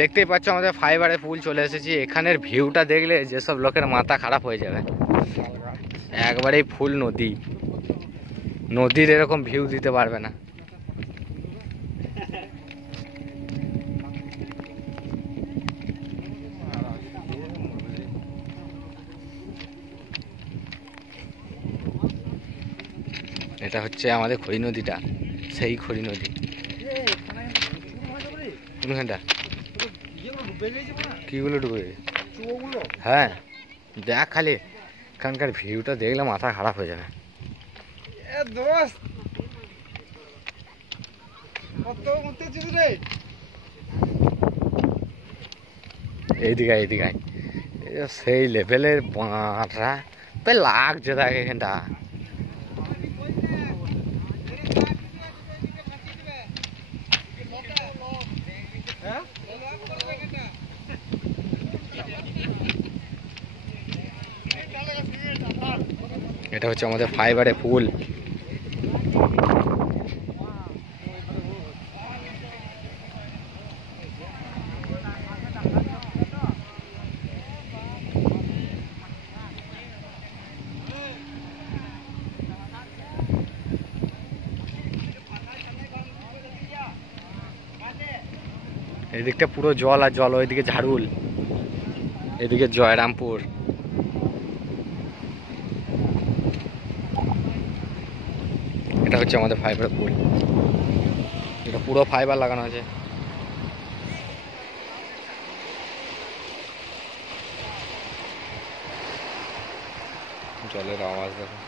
দেখতেই পাচ্ছ আমাদের ফাইবারে পুল চলে এসেছি। এখানের ভিউটা দেখলে যেসব লোকের মাথা খারাপ হয়ে যাবে। একবারেই ফুল নদী, নদীর এরকম ভিউ দিতে পারবে না। এটা হচ্ছে আমাদের খড়ি নদীটা, সেই খড়ি নদী। কোনখানটা কিগুলো ডুবে গেছে? হ্যাঁ দেখ, খালি এখানকার ভিউটা দেখলে মাথা খারাপ হয়ে যাবে। এইদিকে এইদিকে সেই লেভেলের বাঁধরা লাগছে দেখ এখানটা। এটা হচ্ছে আমাদের ফাইবারে পুল। এদিকটা পুরো জল আর জল, ওইদিকে ঝাড়ুল, এদিকে জয়রামপুর। এটা হচ্ছে আমাদের ফাইবার পুল। এটা পুরো ফাইবার লাগানো আছে। জলের আওয়াজ দেখো।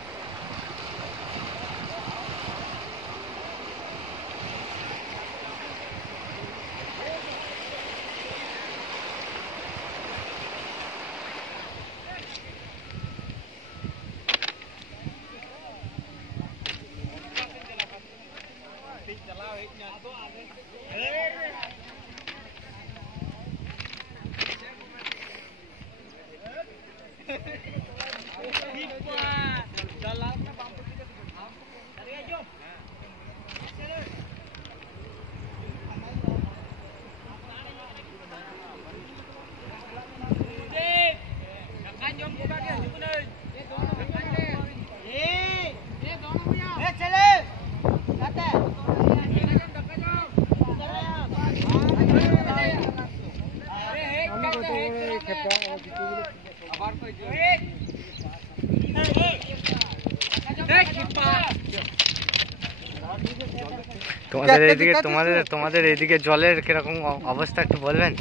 তোমাদের এইদিকে জলের কিরকম অবস্থা একটু বলবেন?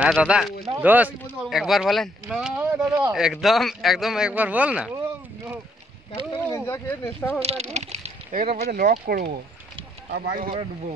হ্যাঁ দাদা, দোস্ত একবার বলেন। একদম একদম একবার বল না। লক করবো আর বাড়ি ডুববো।